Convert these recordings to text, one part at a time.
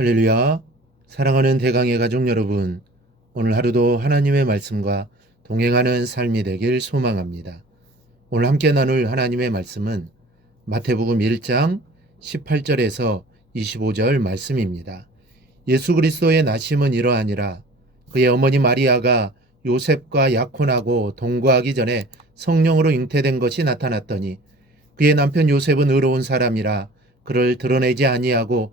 할렐루야. 사랑하는 대강의 가족 여러분, 오늘 하루도 하나님의 말씀과 동행하는 삶이 되길 소망합니다. 오늘 함께 나눌 하나님의 말씀은 마태복음 1장 18절에서 25절 말씀입니다. 예수 그리스도의 나심은 이러하니라. 그의 어머니 마리아가 요셉과 약혼하고 동거하기 전에 성령으로 잉태된 것이 나타났더니 그의 남편 요셉은 의로운 사람이라 그를 드러내지 아니하고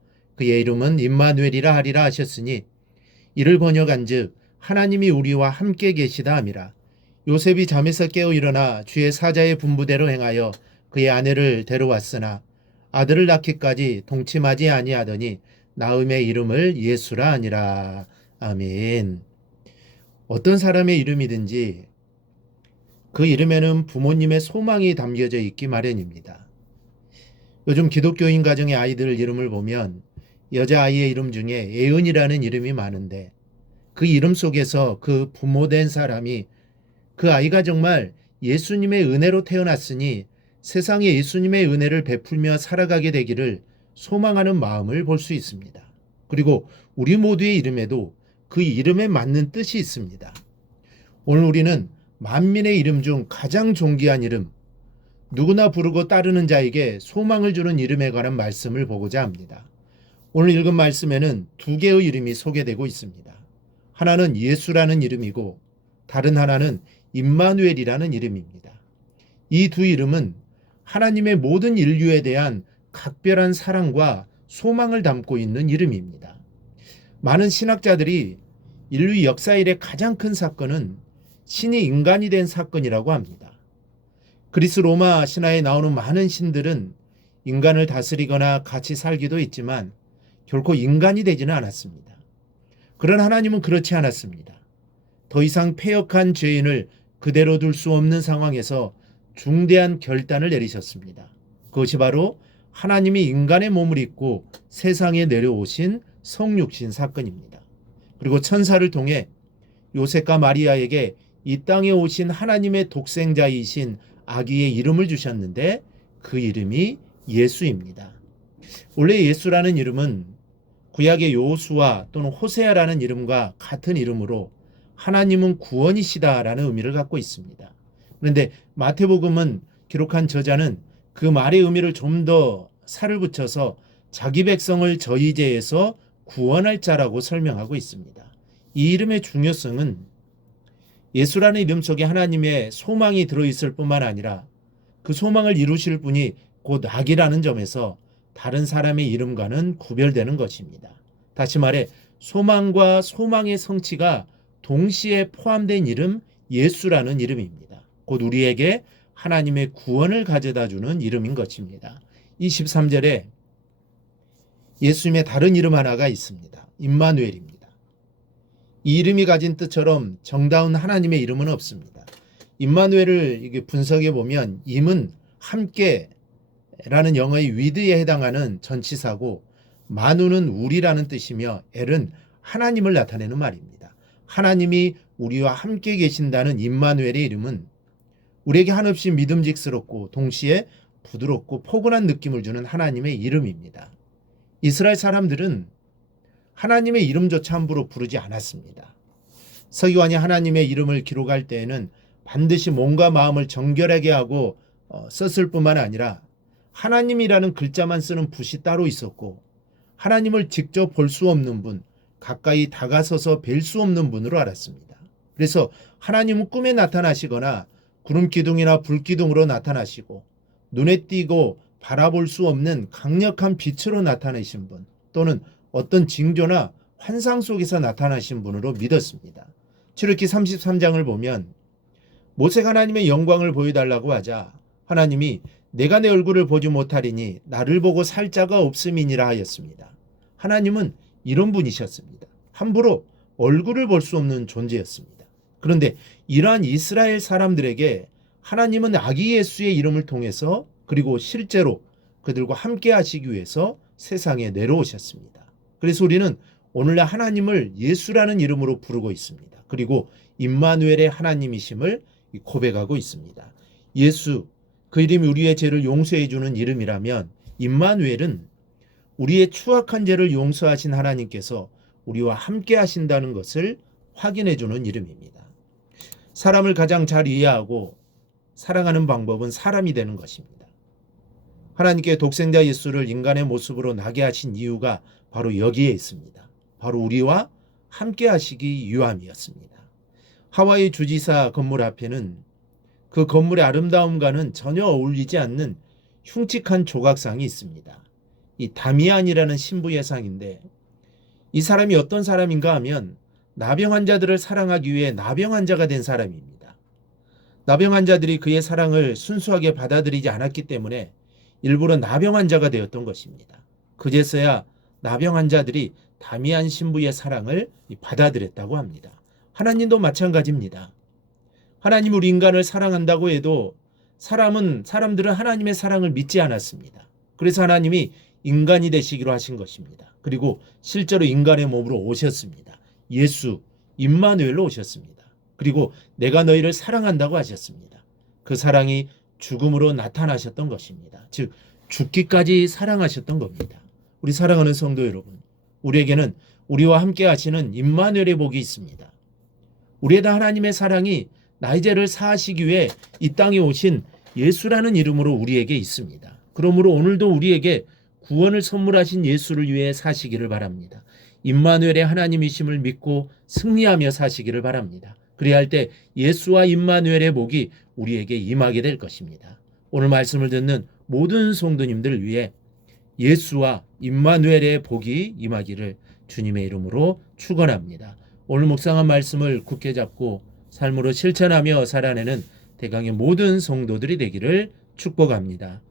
그의 이름은 임마누엘이라 하리라 하셨으니 이를 번역한즉 하나님이 우리와 함께 계시다 함이라. 요셉이 잠에서 깨어 일어나 주의 사자의 분부대로 행하여 그의 아내를 데려왔으나 아들을 낳기까지 동침하지 아니하더니 나음의 이름을 예수라 하니라. 아멘. 어떤 사람의 이름이든지 그 이름에는 부모님의 소망이 담겨져 있기 마련입니다. 요즘 기독교인 가정의 아이들 이름을 보면 여자아이의 이름 중에 예은이라는 이름이 많은데 그 이름 속에서 그 부모된 사람이 그 아이가 정말 예수님의 은혜로 태어났으니 세상에 예수님의 은혜를 베풀며 살아가게 되기를 소망하는 마음을 볼 수 있습니다. 그리고 우리 모두의 이름에도 그 이름에 맞는 뜻이 있습니다. 오늘 우리는 만민의 이름 중 가장 존귀한 이름, 누구나 부르고 따르는 자에게 소망을 주는 이름에 관한 말씀을 보고자 합니다. 오늘 읽은 말씀에는 두 개의 이름이 소개되고 있습니다. 하나는 예수라는 이름이고 다른 하나는 임마누엘이라는 이름입니다. 이 두 이름은 하나님의 모든 인류에 대한 각별한 사랑과 소망을 담고 있는 이름입니다. 많은 신학자들이 인류 역사 일의 가장 큰 사건은 신이 인간이 된 사건이라고 합니다. 그리스 로마 신화에 나오는 많은 신들은 인간을 다스리거나 같이 살기도 했지만 결코 인간이 되지는 않았습니다. 그런 하나님은 그렇지 않았습니다. 더 이상 폐역한 죄인을 그대로 둘 수 없는 상황에서 중대한 결단을 내리셨습니다. 그것이 바로 하나님이 인간의 몸을 입고 세상에 내려오신 성육신 사건입니다. 그리고 천사를 통해 요셉과 마리아에게 이 땅에 오신 하나님의 독생자이신 아기의 이름을 주셨는데 그 이름이 예수입니다. 원래 예수라는 이름은 구약의 요수와 또는 호세아라는 이름과 같은 이름으로 하나님은 구원이시다라는 의미를 갖고 있습니다. 그런데 마태복음은 기록한 저자는 그 말의 의미를 좀 더 살을 붙여서 자기 백성을 저희 죄에서 구원할 자라고 설명하고 있습니다. 이 이름의 중요성은 예수라는 이름 속에 하나님의 소망이 들어있을 뿐만 아니라 그 소망을 이루실 분이 곧 악이라는 점에서 다른 사람의 이름과는 구별되는 것입니다. 다시 말해 소망과 소망의 성취가 동시에 포함된 이름 예수라는 이름입니다. 곧 우리에게 하나님의 구원을 가져다 주는 이름인 것입니다. 23절에 예수님의 다른 이름 하나가 있습니다. 임마누엘입니다. 이 이름이 가진 뜻처럼 정다운 하나님의 이름은 없습니다. 임마누엘을 분석해 보면 임은 함께 라는 영어의 위드에 해당하는 전치사고 마누는 우리라는 뜻이며 엘은 하나님을 나타내는 말입니다. 하나님이 우리와 함께 계신다는 임마누엘의 이름은 우리에게 한없이 믿음직스럽고 동시에 부드럽고 포근한 느낌을 주는 하나님의 이름입니다. 이스라엘 사람들은 하나님의 이름조차 함부로 부르지 않았습니다. 서기관이 하나님의 이름을 기록할 때에는 반드시 몸과 마음을 정결하게 하고 어, 썼을 뿐만 아니라 하나님이라는 글자만 쓰는 붓이 따로 있었고 하나님을 직접 볼 수 없는 분, 가까이 다가서서 뵐 수 없는 분으로 알았습니다. 그래서 하나님은 꿈에 나타나시거나 구름 기둥이나 불 기둥으로 나타나시고 눈에 띄고 바라볼 수 없는 강력한 빛으로 나타내신 분 또는 어떤 징조나 환상 속에서 나타나신 분으로 믿었습니다. 출애기 33장을 보면 모세가 하나님의 영광을 보여달라고 하자 하나님이 내가 내 얼굴을 보지 못하리니 나를 보고 살 자가 없음이니라 하였습니다. 하나님은 이런 분이셨습니다. 함부로 얼굴을 볼 수 없는 존재였습니다. 그런데 이러한 이스라엘 사람들에게 하나님은 아기 예수의 이름을 통해서 그리고 실제로 그들과 함께 하시기 위해서 세상에 내려오셨습니다. 그래서 우리는 오늘날 하나님을 예수라는 이름으로 부르고 있습니다. 그리고 임마누엘의 하나님이심을 고백하고 있습니다. 예수 그 이름이 우리의 죄를 용서해 주는 이름이라면 임마누엘은 우리의 추악한 죄를 용서하신 하나님께서 우리와 함께 하신다는 것을 확인해 주는 이름입니다. 사람을 가장 잘 이해하고 사랑하는 방법은 사람이 되는 것입니다. 하나님께 독생자 예수를 인간의 모습으로 나게 하신 이유가 바로 여기에 있습니다. 바로 우리와 함께 하시기 위함이었습니다. 하와이 주지사 건물 앞에는 그 건물의 아름다움과는 전혀 어울리지 않는 흉측한 조각상이 있습니다. 이 다미안이라는 신부의 상인데 이 사람이 어떤 사람인가 하면 나병 환자들을 사랑하기 위해 나병 환자가 된 사람입니다. 나병 환자들이 그의 사랑을 순수하게 받아들이지 않았기 때문에 일부러 나병 환자가 되었던 것입니다. 그제서야 나병 환자들이 다미안 신부의 사랑을 받아들였다고 합니다. 하나님도 마찬가지입니다. 하나님 우리 인간을 사랑한다고 해도 사람은 사람들은 하나님의 사랑을 믿지 않았습니다. 그래서 하나님이 인간이 되시기로 하신 것입니다. 그리고 실제로 인간의 몸으로 오셨습니다. 예수 임마누엘로 오셨습니다. 그리고 내가 너희를 사랑한다고 하셨습니다. 그 사랑이 죽음으로 나타나셨던 것입니다. 즉 죽기까지 사랑하셨던 겁니다. 우리 사랑하는 성도 여러분, 우리에게는 우리와 함께 하시는 임마누엘의 복이 있습니다. 우리에다 하나님의 사랑이 나의 죄를 사하시기 위해 이 땅에 오신 예수라는 이름으로 우리에게 있습니다. 그러므로 오늘도 우리에게 구원을 선물하신 예수를 위해 사시기를 바랍니다. 임마누엘의 하나님이심을 믿고 승리하며 사시기를 바랍니다. 그래야 할때 예수와 임마누엘의 복이 우리에게 임하게 될 것입니다. 오늘 말씀을 듣는 모든 성도님들을 위해 예수와 임마누엘의 복이 임하기를 주님의 이름으로 축원합니다. 오늘 묵상한 말씀을 굳게 잡고 삶으로 실천하며 살아내는 대강의 모든 성도들이 되기를 축복합니다.